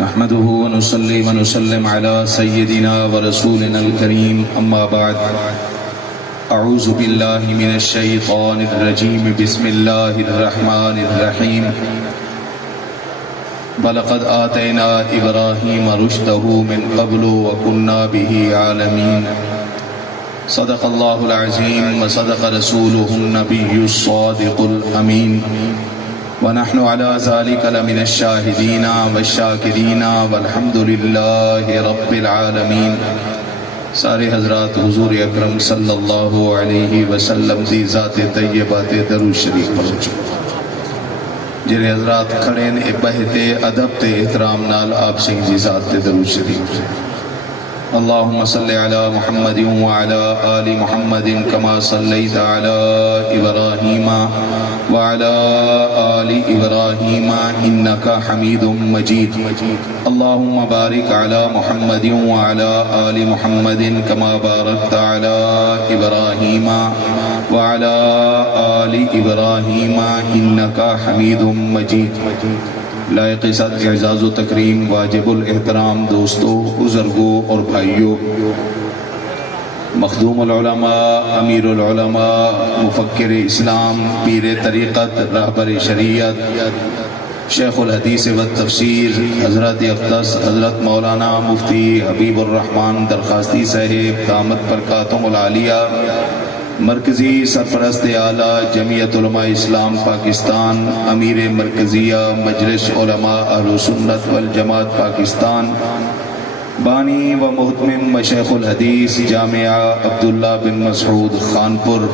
نحمده ونصلي ونسلم على سيدنا ورسولنا الكريم أما بعد أعوذ بالله من الشيطان الرجيم بسم الله الرحمن الرحيم ولقد آتينا إبراهيم رشده من قبل وكنا به عالمين صدق الله العظيم وصدق رسوله النبي الصادق الأمين ونحن على ذلك لمن الشاهدين والشاكرين والحمد لله رب العالمين۔ سارے حضرات حضور اکرم صلی اللہ علیہ وسلم دی ذات طیبات درود شریف پڑھو۔ جنہیں حضرات کھڑے نے بہتے ادب تے احترام نال آپ سنگھ جی ذات تے درود شریف۔ اللهم صل على محمد وعلى آل محمد كما صليت على إبراهيم وعلى آل إبراهيم إنك حميد مجيد۔ اللهم بارك على محمد وعلى آل محمد كما باركت على إبراهيم وعلى آل إبراهيم إنك حميد مجيد۔ لائق صد اعزاز و تکریم واجب الاحترام دوستو، بزرگوں اور بھائیوں، مخدوم العلماء، امیر العلماء، مفکر اسلام، پیر طریقت، رہبر شریعت، شیخ الحدیث و تفسیر حضرت اقدس حضرت مولانا مفتی حبیب الرحمن درخواستی صاحب دامت برکاتہم العالیہ، مرکزی سرپرست اعلیٰ جمعیت علماء اسلام پاکستان، امیر مرکزیہ مجلس علماء اہل سنت والجماعت پاکستان، بانی و محتمم و شیخ الحدیث جامعہ عبداللہ بن مسعود خانپور،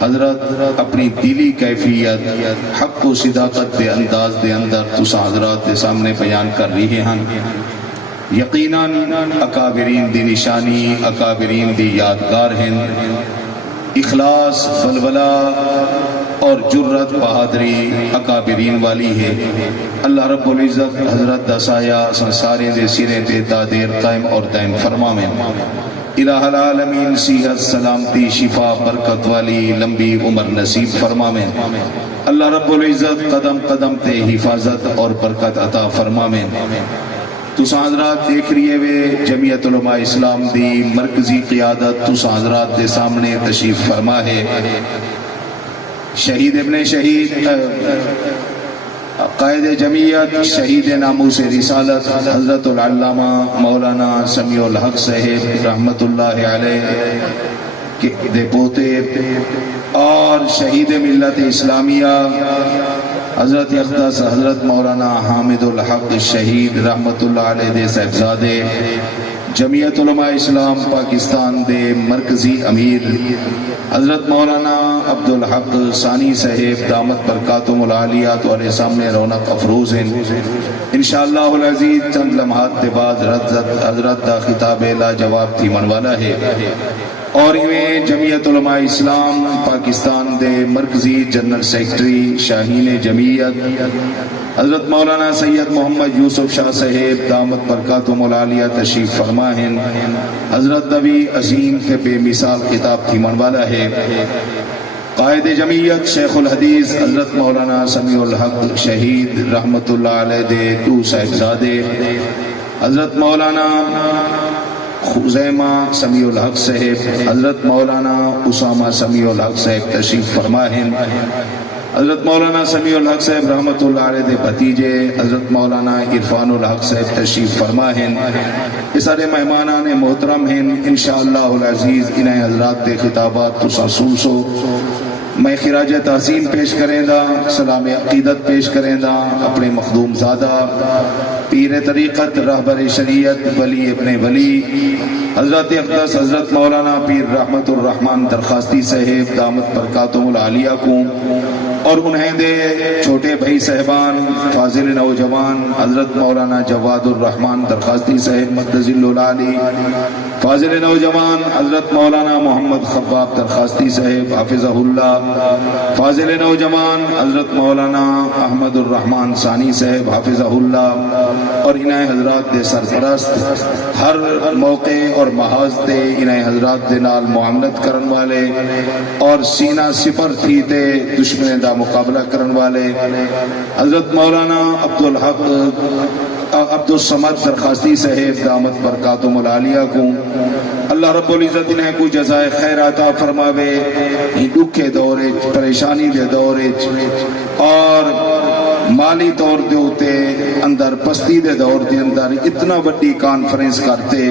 حضرت اپنی دلی کیفیت حق و صداقت دے انداز دے اندر تسا حضرات دے سامنے بیان کر رہے ہیں۔ یقیناً اکابرین دی نشانی، اکابرین دی یادگار ہیں۔ اخلاص، ولولہ اور جرت بہادری اکابرین والی ہے۔ اللہ رب العزت حضرت دسایا سنسارے دے سیرے تے دادیر قائم اور دائم فرمامیں۔ الہ العالمین صحت سلامتی شفا برکت والی لمبی عمر نصیب فرمامیں۔ اللہ رب العزت قدم قدم تے حفاظت اور برکت عطا فرمامیں۔ تسا حضرات دیکھ رہے ہوئے جمعیت علماء اسلام دی مرکزی قیادت تسا حضرات دے سامنے تشریف فرما ہے۔ شہید ابن شہید قائد جمعیت، شہید ناموس رسالت حضرت العلامہ مولانا سمیع الحق صاحب رحمت اللہ علیہ کے دے پوتے اور شہید ملت اسلامیہ حضرت اقدس حضرت مولانا حامد الحق شہید رحمت اللہ علیہ دے صاحبزادے، جمعیت علماء اسلام پاکستان دے مرکزی امیر حضرت مولانا عبدالحق ثانی صاحب دامت برکاتہم العالیہ تو علیہ سامنے رونق افروز ہیں۔ انشاءاللہ العزیز چند لمحات دے بعد حضرت دا خطاب لا جواب تھی من والا ہے، اور انہیں جمعیت علماء اسلام پاکستان دے مرکزی جنرل سیکٹری شاہین جمعیت حضرت مولانا سید محمد یوسف شاہ صاحب دامت برکاتہم العالیہ تشریف فرما ہیں۔ حضرت نبی عظیم کے بے مثال خطاب تھی من والا ہے۔ قائد جمعیت شیخ الحدیث حضرت مولانا سمیع الحق شہید رحمت اللہ علیہ دے دو صاحبزادے حضرت مولانا خزیمہ سمیع الحق صاحب، حضرت مولانا اسامہ سمیع الحق صاحب تشریف فرما ہیں۔ حضرت مولانا سمیع الحق صاحب رحمت اللہ علیہ دے بھتیجے حضرت مولانا عرفان الحق صاحب تشریف فرما ہیں۔ اس سارے مہمانان محترم ہیں۔ انشاءاللہ العزیز انہیں حضرات دے خطابات تسا سنسو۔ میں خراج تعظیم پیش کریں دا، سلام عقیدت پیش کریں دا اپنے مخدوم زادہ پیر طریقت رہبر شریعت ولی ابن ولی حضرت اقدس حضرت مولانا پیر رحمت الرحمن درخواستی صاحب دامت برکاتہم العالیہ کو، اور انہیں دے چھوٹے بھائی صاحبان فاضل نوجوان حضرت مولانا جواد الرحمن درخواستی صاحب مدذل العالی، فاضل نوجوان حضرت مولانا محمد خباب درخواستی صاحب حافظہ اللہ، فاضل نوجوان حضرت مولانا احمد الرحمن ثانی صاحب حافظہ اللہ، اور انہیں حضرات دے سرپرست ہر موقع اور محاذ تے انہیں حضرات دے نال معاملت کرن والے اور سینہ سپر تھی تے دشمن دا مقابلہ کرن والے حضرت مولانا عبدالحق عبد الصمد درخواستی صاحب دامت برکاتہم العالیہ کو اللہ رب العزت انہیں کو جزائے خیر عطا فرماوے ہی دکھے دورے پریشانی دے دورے اور مالی طور دے ہوتے اندر پستی دے دور دے اندر اتنا بڑی کانفرنس کرتے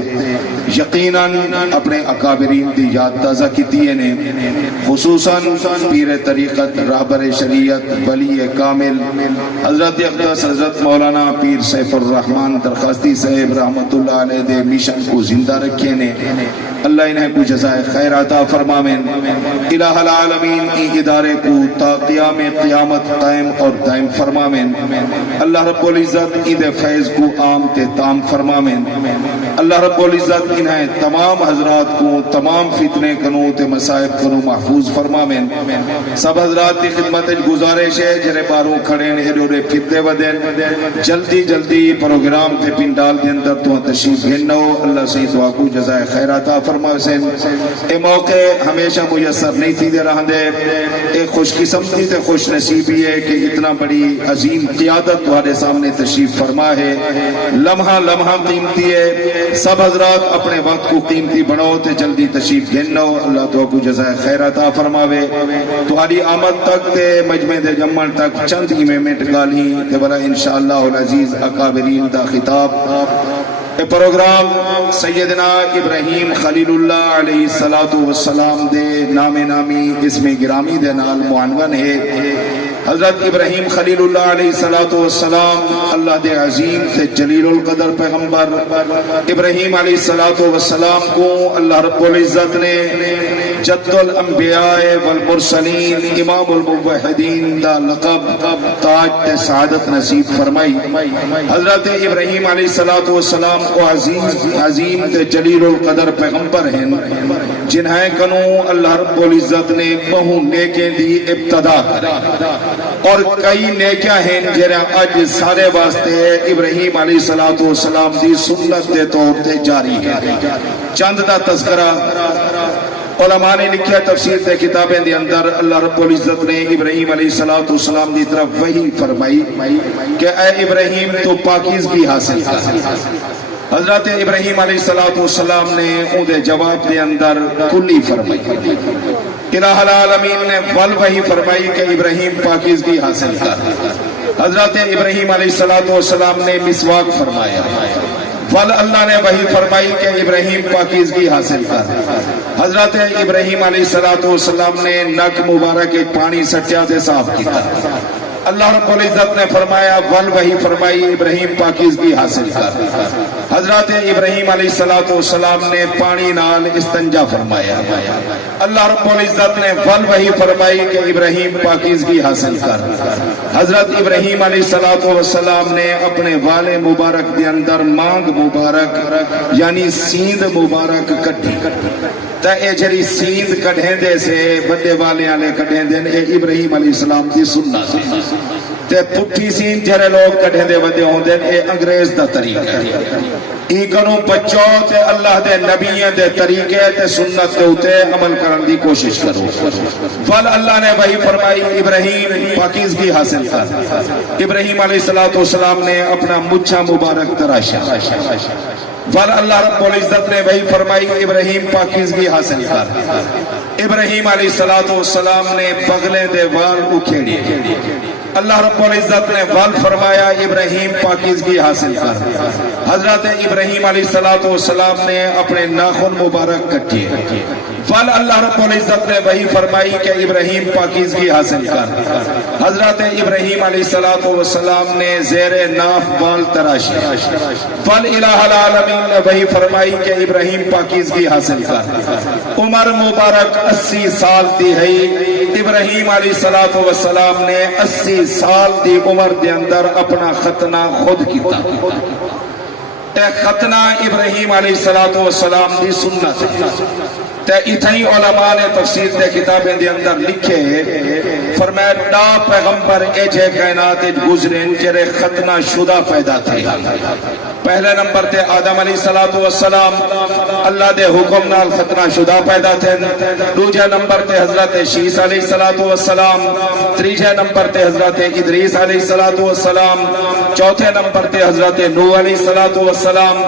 یقیناً اپنے اکابرین دی یاد تازہ کیتی نے خصوصاً پیر طریقت رہبر شریعت ولی کامل حضرت اقدس حضرت مولانا پیر سیف الرحمن درخواستی صاحب رحمت اللہ علیہ دے مشن کو زندہ رکھے نے اللہ انہیں کو جزائے خیر عطا فرماویں الہ العالمین ای ادارے کو تا قیام قیامت قائم اور دائم فرماویں اللہ رب العزت عید فیض کو عام تے تام فرماویں اللہ رب العزت انہیں تمام حضرات کو تمام فتنے کنوں تے مصائب کنوں محفوظ فرماویں سب حضرات کی خدمت گزارش ہے جرے باروں کھڑے نے ایڈورے پھتے ودین جلدی جلدی پروگرام تے پنڈال دے اندر تو تشریف گھنو اللہ سے دعا کو جزائے خیر عطا فرماویں اے موقع ہمیشہ میسر نہیں تھی دے رہا دے ایک خوش قسمتی تے خوش نصیبی ہے کہ اتنا بڑی عظیم قیادت تمہارے سامنے تشریف فرما ہے لمحہ لمحہ قیمتی ہے سب حضرات اپنے وقت کو قیمتی بناؤ تے جلدی تشریف گھنو اللہ تو کو جزائے خیر عطا فرماوے تمہاری آمد تک تے مجمع دے جمعن تک چند ہی منٹ گالی تے بلا انشاءاللہ العزیز اکابرین دا خطاب اے پروگرام سیدنا ابراہیم خلیل اللہ علیہ السلام دے نام نامی اسم گرامی دے نال معنون ہے حضرت ابراہیم خلیل اللہ علیہ السلام اللہ دے عظیم تے جلیل القدر پیغمبر ابراہیم علیہ السلام کو اللہ رب العزت نے جد الانبیاء والمرسلین امام الموحدین دا لقب تاج تے سعادت نصیب فرمائی حضرت ابراہیم علیہ السلام کو عظیم تے جلیل القدر پیغمبر ہیں جنہیں کنوں اللہ رب العزت نے بہو نیکیں دی ابتدا کرے اور کئی نیکیاں ہیں جنہیں آج سارے واسطے ابراہیم علیہ السلام دی سنت دے طور تے جاری ہے چند دا تذکرہ علماء نے لکھا تفسیر تے کتابیں دے اندر اللہ رب العزت نے ابراہیم علیہ السلام دی طرف وحی فرمائی کہ اے ابراہیم تو پاکیزگی حاصل کر حضرت ابراہیم علیہ السلام نے ان دے جواب دے اندر کلی فرمائی الہ العالمین نے وحی فرمائی کہ ابراہیم پاکیزگی حاصل کر حضرت ابراہیم علیہ السلام نے مسواک فرمایا اللہ نے وحی فرمائی کہ ابراہیم پاکیزگی حاصل کر حضرت ابراہیم علیہ السلام نے نک مبارک پانی سٹیا سے صاف کیا اللہ رب العزت نے فرمایا وحی فرمائی ابراہیم پاکیزگی حاصل کر حضرت ابراہیم علیہ السلام نے پانی نال استنجا فرمایا اللہ رب العزت نے وحی فرمائی کہ ابراہیم پاکیزگی حاصل کر حضرت ابراہیم علیہ السلام نے اپنے والے مبارک دے اندر مانگ مبارک یعنی سیند مبارک کٹھی تا اے جڑی سیند کڈھیں دے سے بڑے والے والے کڈھیں دے اے ابراہیم علیہ السلام دی سنت تے پٹھی سیند جڑے لوگ کڈھیں دے ودے ہوندے اے انگریز دا طریقہ ہے ای کروں بچوں تے اللہ دے نبیوں دے طریقے تے سنت دے اوتے عمل کرن دی کوشش کرو اللہ نے وہی فرمائی ابراہیم پاکیزگی حاصل کر ابراہیم علیہ السلام نے اپنا مچھا مبارک تراشا اللہ رب العزت نے وہی فرمائی ابراہیم پاکیزگی حاصل کر ابراہیم علیہ السلام نے بغلے دے وال اکھیڑی اللہ رب العزت نے وال فرمایا ابراہیم پاکیزگی حاصل کر حضرت ابراہیم علیہ السلام نے اپنے ناخن مبارک کٹے اللہ رب العزت نے وہی فرمائی کہ ابراہیم پاکیزگی حاصل کر حضرت ابراہیم علیہ السلام نے زیر ناف بال تراشی الہ العالمین نے وہی فرمائی کہ ابراہیم پاکیزگی حاصل کر عمر مبارک 80 سال دی ہے ابراہیم علیہ السلام نے 80 سال دی عمر دے اندر اپنا ختنہ خود کیتا اے ختنہ ابراہیم علیہ السلام دی سنت تے اتھائی علماء نے تفسیر دے کتابیں دے اندر لکھے فرمایا ڈا پیغمبر ایجے کائنات گزرین جرے ختنہ شدہ پیدا تھے پہلے نمبر تے آدم علیہ السلام اللہ دے حکم نال ختنہ شدہ پیدا تھے دوجہ نمبر تے حضرت شیس علیہ السلام تریجہ نمبر تے حضرت ادریس علیہ السلام چوتھے نمبر تے حضرت نوح علیہ السلام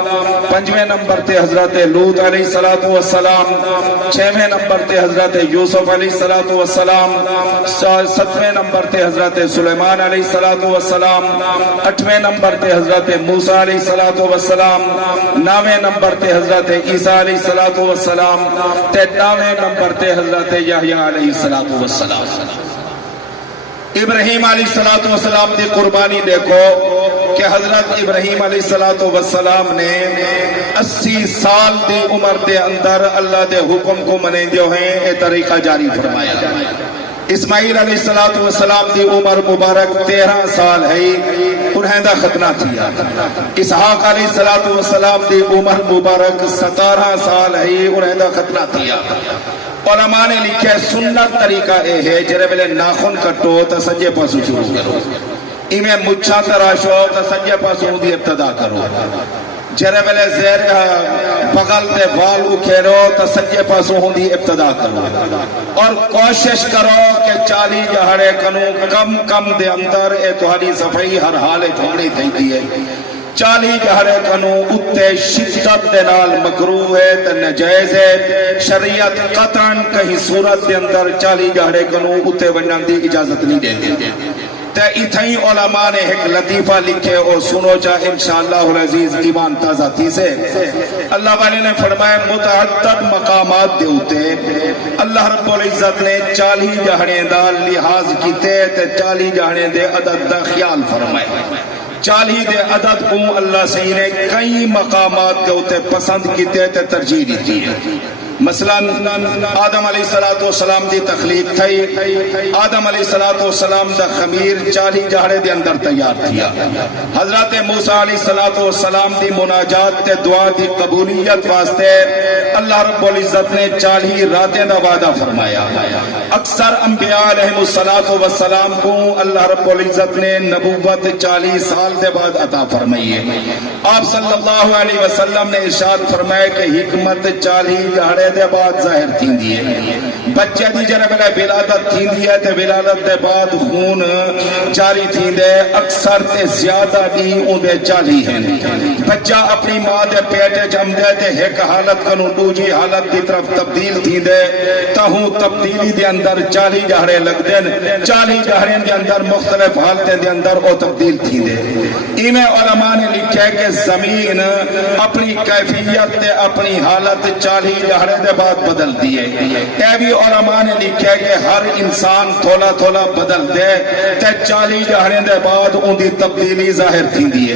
پنجویں نمبر تے حضرت لوط علیہ السلام چھویں نمبر تے حضرت یوسف علیہ السلام ستویں نمبر تے حضرت سلیمان علیہ السلام آٹھویں نمبر تے حضرت موسیٰ علیہ السلام نویں نمبر تے حضرت عیسیٰ علیہ السلام تے نویں نمبر تے حضرت یحییٰ علیہ السلام ابراہیم علیہ السلام دی قربانی دیکھو کہ حضرت ابراہیم علیہ السلام نے 80 سال دی عمر دے اندر اللہ دے حکم کو منے دیو ہیں اے طریقہ جاری فرمایا اسماعیل علیہ السلام دی عمر مبارک 13 سال ہے انہیں دا ختنہ تھیا اسحاق علیہ السلام دی عمر مبارک 17 سال ہے انہیں دا ختنہ تھیا علماء نے لکھے سنت طریقہ اے ہے جرے بلے ناخن کٹو تا سجے پاسو شروع کرو ایمیں مچھا تراشو تا سجے پاسو دی ابتدا کرو جرے بلے زیر بغل دے وال اکھیرو تا سجے پاسو ہوندی ابتدا کرو اور کوشش کرو کہ 40 جہڑے کنو کم دے اندر اے تہاری صفحی ہر حال جھوڑی تھی دیئے 40 جہڑے کنو اتے شدت دے نال مکروہ ہے تے نجائز ہے شریعت قطعاً کہیں صورت دے اندر 40 جہڑے کنو اتے ونجن دی اجازت نہیں دیتے تے اتھائی علماء نے ایک لطیفہ لکھے اور سنو چاہ انشاءاللہ العزیز ایمان تازہ تھی سے اللہ والے نے فرمایا متعدد مقامات دے ہوتے اللہ رب العزت نے 40 جہڑے دا لحاظ کیتے تے 40 جہڑے دے عدد دا خیال فرمائے 40 دے عدد کو اللہ سے نے کئی مقامات دے ہوتے پسند کیتے تے ترجیح دیتی ہے مثلا آدم علیہ السلام دی تخلیق تھی آدم علیہ السلام دا خمیر 40 جہڑے دے اندر تیار تھیا حضرت موسیٰ علیہ السلام دی مناجات تے دعا دی قبولیت واسطے اللہ رب العزت نے 40 راتیں دا وعدہ فرمایا اکثر انبیاء علیہ السلام کو اللہ رب العزت نے نبوت 40 سال دے بعد عطا فرمائی ہے آپ صلی اللہ علیہ وسلم نے ارشاد فرمایا کہ حکمت 40 جہڑے دے بعد ظاہر تھی دیئے بچے دی جرے بلے ولادت تھی دیئے تے ولادت دے بعد خون جاری تھی دے اکثر تے زیادہ دی ان دے 40 ہیں بچہ اپنی ماں دے پیٹے جم دے تے ایک حالت کنو دوجی حالت دی طرف تبدیل تھی دے تاہوں تبدیلی دے اندر 40 جہڑے لگ دیں 40 جہڑے دے اندر مختلف حالتیں دے اندر وہ تبدیل تھی دے ایمیں علماء نے لکھے کہ زمین اپنی کیفیت تے اپنی حالت 40 جہڑے دے بعد بدل دیئے اے بھی علماء نے لکھے کہ ہر انسان تھولا تھولا بدل دے تے 40 جہڑے دے بعد ان دی تبدیلی ظاہر تھی دیئے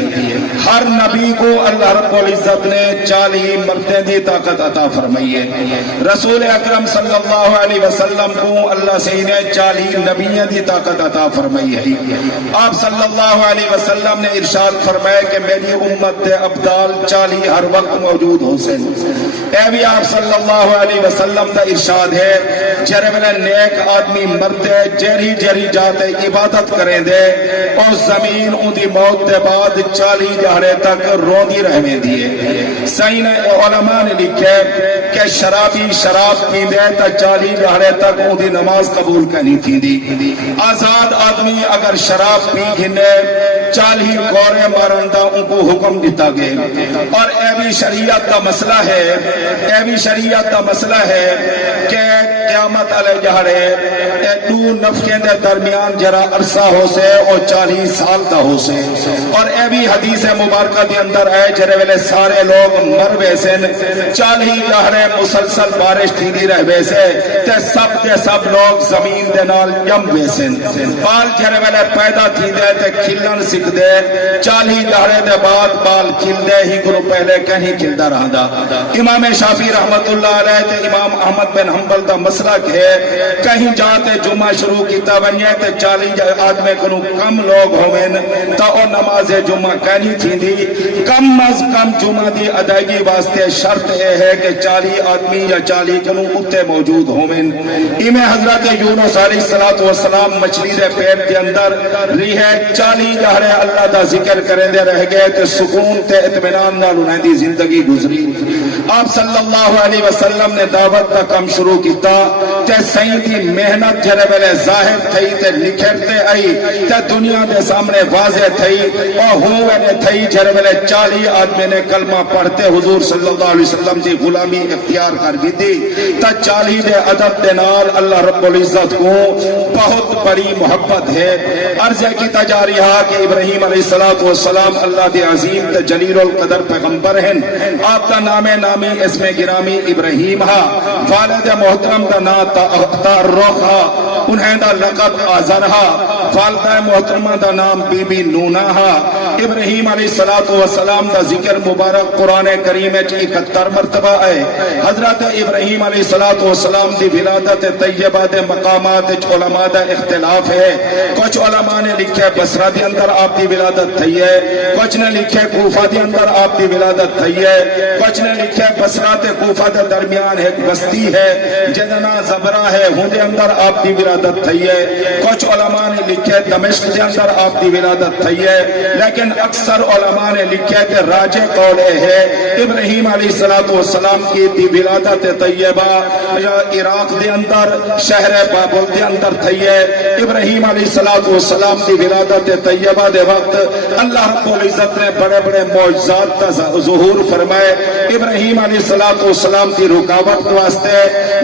ہر نبی کو اللہ رب العزت نے 40 مردیں دی طاقت عطا فرمائی ہے رسول اکرم صلی اللہ علیہ وسلم کو اللہ سے نے 40 نبیوں دی طاقت عطا فرمائی ہے آپ صلی اللہ علیہ وسلم نے ارشاد فرمایا کہ میری امت دے ابدال 40 ہر وقت موجود ہو سے اے بھی آپ صلی اللہ علیہ وسلم دا ارشاد ہے جرے بلے نیک آدمی مردے جیری جیری جاتے عبادت کریں دے اور زمین ان دی موت دے بعد 40 جہڑے تک روندی رہنے دیئے سین علماء نے لکھے کہ شرابی شراب پیندے تا 40 جہڑے تک ان دی نماز قبول کرنی تھی دی آزاد آدمی اگر شراب پی گھنے 40 گورے مارندہ ان کو حکم دیتا گئے اور اے بھی شریعت کا مسئلہ ہے اے بھی شریعت کا مسئلہ ہے کہ قیامت علیہ جہڑے اے دو نفقیں دے درمیان جرا عرصہ ہو سے اور 40 سال کا ہو سے اور اے بھی حدیث مبارکہ دے اندر ہے جرے ویلے سارے لوگ مر ویسن 40 جہڑے مسلسل بارش تھی دی رہ ویسے تے سب لوگ زمین دے نال جم ویسن بال جرے ویلے پیدا تھی دے تے کھلن سکھ دے 40 جہڑے دے بعد بال کھل دے ہی گرو پہلے کہیں کھلدا رہا دا امام شافعی رحمت اللہ علیہ تے امام احمد بن حنبل دا مسئلہ مسلک ہے کہیں جاتے جمعہ شروع کیتا ونجے تے 40 آدمی کو کم لوگ ہوئن تا او نماز جمعہ کہنی تھی دی کم از کم جمعہ دی ادائیگی واسطے شرط ہے کہ 40 آدمی یا 40 کنو اتے موجود ہوئن. ایمیں حضرت یونس علیہ السلام مچھلی دے پیٹ کے اندر رہے 40 جہرے اللہ دا ذکر کریں دے رہ گئے تے سکون تے اطمینان نال انہیں دی زندگی گزری. آپ صلی اللہ علیہ وسلم نے دعوت کا کم شروع کیتا تے سائیں دی محنت جڑے ویلے ظاہر تھی تے نکھرتے آئی تے دنیا دے سامنے واضح تھی اور ہوئے نے تھی جڑے ویلے 40 آدمی نے کلمہ پڑھتے حضور صلی اللہ علیہ وسلم دی غلامی اختیار کر دی تھی تا 40 دے عدد دے نال اللہ رب العزت کو بہت بڑی محبت ہے. عرض کیتا جا رہا کہ ابراہیم علیہ السلام اللہ دے عظیم تے جلیل القدر پیغمبر ہیں. آپ دا نام نامی اسم گرامی ابراہیم ہا والد محترم دا نام تارخ ہا انہیں دا لقب آزر ہا والدہ محترمہ دا نام بی بی نونا ہا. ابراہیم علیہ السلام دا ذکر مبارک قرآن کریم 71 مرتبہ ہے. حضرت ابراہیم علیہ السلام دی ولادت طیبہ دے مقامات علماء دا اختلاف ہے. کچھ علماء نے لکھے بصرہ دے اندر آپ دی ولادت تھی ہے, کچھ نے لکھے کوفہ دے اندر آپ دی ولادت تھی ہے, کچھ نے لکھے بصرہ تے کوفہ دے درمیان ایک بستی ہے جننا زبرہ ہے ہوں دے اندر آپ دی ولادت تھی ہے. کچھ علماء نے لکھے دمشق دے اندر آپ دی ولادت تھی ہے, لیکن اکثر علماء نے لکھے کہ راجع قول ہے ابراہیم علیہ السلام کی دی ولادت طیبہ عراق دے اندر شہر بابل دے اندر تھی ہے. ابراہیم علیہ السلام دی ولادت طیبہ دے وقت اللہ رب العزت نے بڑے بڑے معجزات کا ظہور فرمائے. ابراہیم علیہ السلام کی رکاوٹ واسطے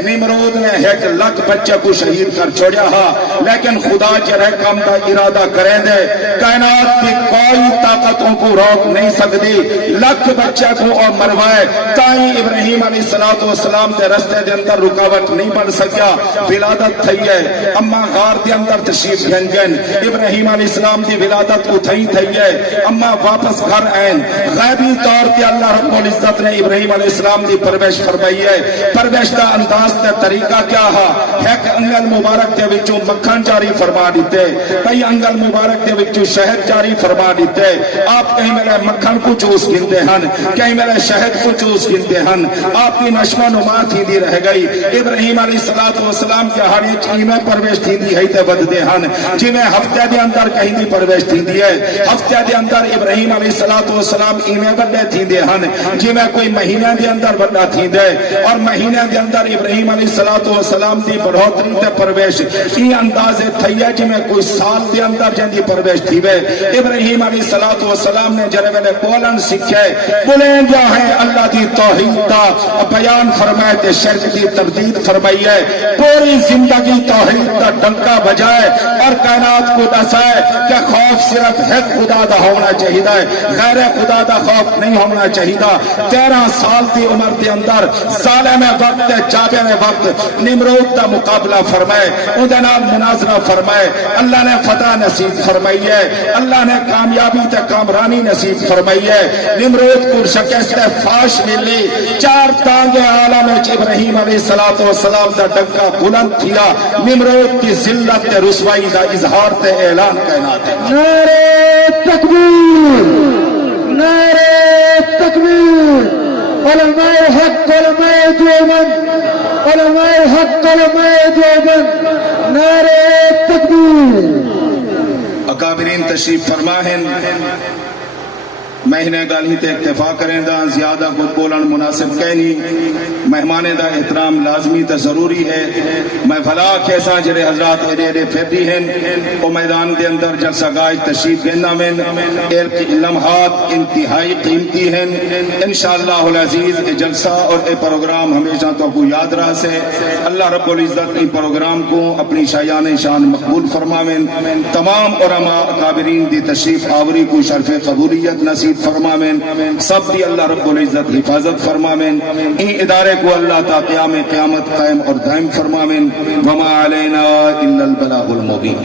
نمرود نے 1 لاکھ بچے کو شہید کر چھوڑیا ہا, لیکن خدا جرے کام کا ارادہ کریں دے کائنات کی کوئی طاقتوں کو روک نہیں سکتی. لاکھ بچے کو اور مروائے تائیں ابراہیم علیہ السلام کے رستے دے اندر رکاوٹ نہیں بن سکیا. ولادت تھی ہے اما غار دے اندر تشریف گھن ابراہیم علیہ السلام دی ولادت اتھائی تھی ہے اما واپس گھر آئین غیبی طور پہ اللہ رب العزت نے ابراہیم علیہ السلام دی پرویش فرمائی ہے. پرویش کا انداز تے طریقہ کیا ہا, ایک انگل مبارک دے وچوں مکھن جاری فرما دیتے, کئی انگل مبارک دے وچوں شہد جاری فرما دیتے. آپ کہیں میرے مکھن کو چوس گنتے ہن, کہیں میرے شہد کو چوس گنتے ہن. آپ کی نشمہ نما تھی دی رہ گئی. ابراہیم علیہ السلام کے ہاڑی چیمیں پرویش تھی دی ہے تے بدتے ہن جی میں ہفتے دے اندر کہیں دی پرویش تھی دی ہے. ہفتے دے اندر ابراہیم علیہ السلام ایمیں بڑے تھی دے ہن جی میں کوئی مہینہ دے اندر بڑا تھی دے, اور مہینہ دے اندر ابراہیم علیہ السلام دی بڑھوتری تے پرویش ای انداز تھی ہے جی میں کوئی سال دے اندر جن دی پرویش تھی وے. ابراہیم علیہ السلام نے جرے ویلے بولن سکھے بولیں جا ہے اللہ دی توحید دا بیان فرمائے تے شرک دی تردید فرمائی ہے. پوری زندگی توحید دا ڈنکا بجائے اور کائنات کو دسائے کہ خوف صرف ایک خدا دا ہونا چاہیے, غیر خدا دا خوف نہیں ہونا چاہیے. 13 سال کی عمر دے اندر ظالم وقت جابر وقت نمرود دا مقابلہ فرمائے, اون دے نال مناظرہ فرمائے. اللہ نے فتح نصیب فرمائی ہے, اللہ نے کامیابی تے کامرانی نصیب فرمائی ہے. نمرود کو شکست فاش ملی. 4 ٹانگے عالم وچ ابراہیم علیہ السلام دا ڈنکا بلند کیا. نمرود کی ذلت تے رسوائی دا اظہار تے اعلان کائنات ہے. نعرہ تکبیر, نعرہ تکبیر. علماء حق, علماء دیوبند, علماء حق, علماء دیوبند. نعرہ تکبیر. اکابرین تشریف فرما ہیں. مہینے گل ہی تے اکتفا کریں دا, زیادہ کو بولن مناسب کہنی. مہمانے دا احترام لازمی تے ضروری ہے. میں بھلا کیسا جڑے حضرات ایرے پھیری ہیں او میدان دے اندر جلسہ گاہ تشریف گھننا میں لمحات انتہائی قیمتی ہیں. انشاءاللہ العزیز اے جلسہ اور اے پروگرام ہمیشہ تو کو یاد رہا سے. اللہ رب العزت ان پروگرام کو اپنی شایان شان مقبول فرماویں. تمام علماء اکابرین دی تشریف آوری کو شرف قبولیت نصیب فرماویں. سب دی اللہ رب العزت حفاظت فرماویں. ان ادارے کو اللہ تا قیامت قائم اور دائم فرماویں. وما علینا الا البلاغ المبین.